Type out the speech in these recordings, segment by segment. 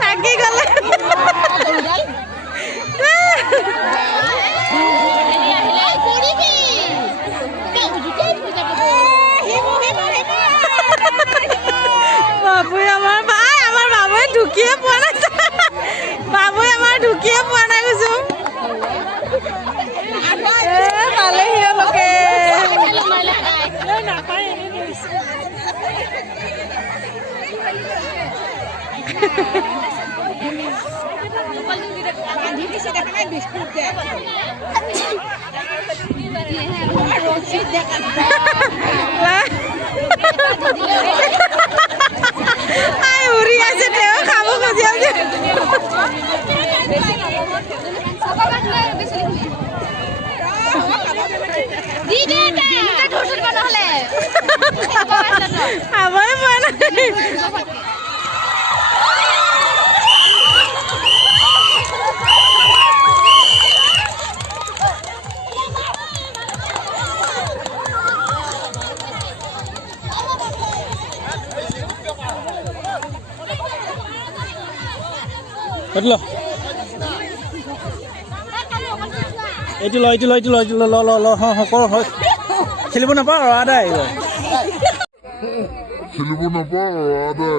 থাকি গ'লে বাবুই আমাৰ ভাই আমাৰ বাবুই ঢুকিয়ে পোৱা নাই বাবুই আমাৰ ঢুকিয়ে পোৱা নাই কৈছো পালেহি লোকে উৰি আছে তেওঁ খাব খুজি আছে খাবই পোৱা নাই এইটো ল খেলিব নাপাওঁ আদায় খেলিব নাপাওঁ আদায়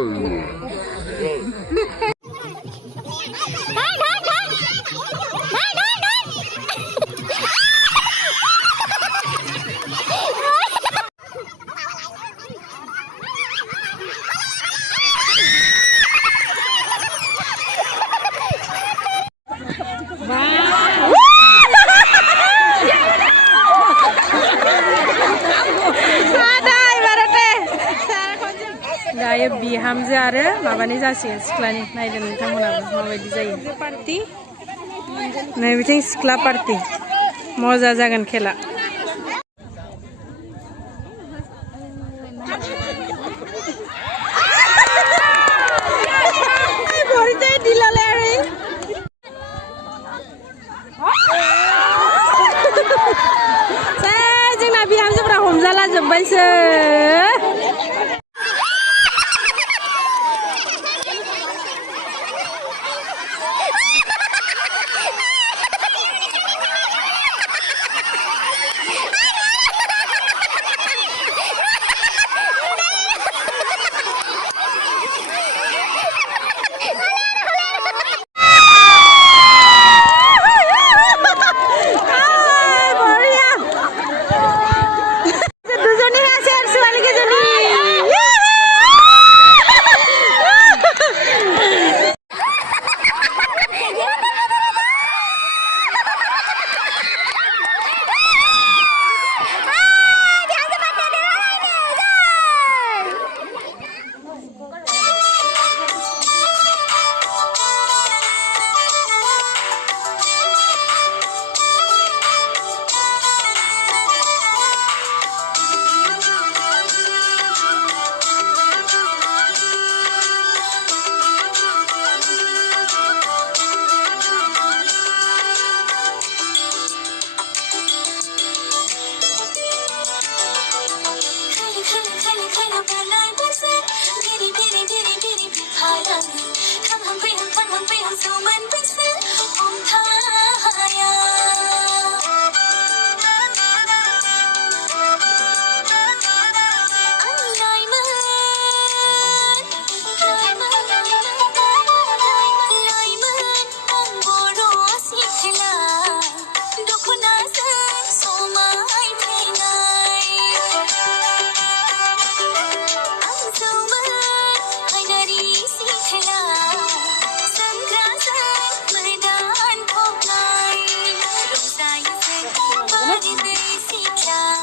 दायो बिहामजो आरो माबानि जासिगोन सिख्लानि नायदो नोंथांमोनाबो माबायदि जायो पार्टी नै बिथिं सिख्ला पार्टी मजा जागोन खेला जोंना बिहामजोफ्रा हमजाला जोब्बायसो Come hungry, so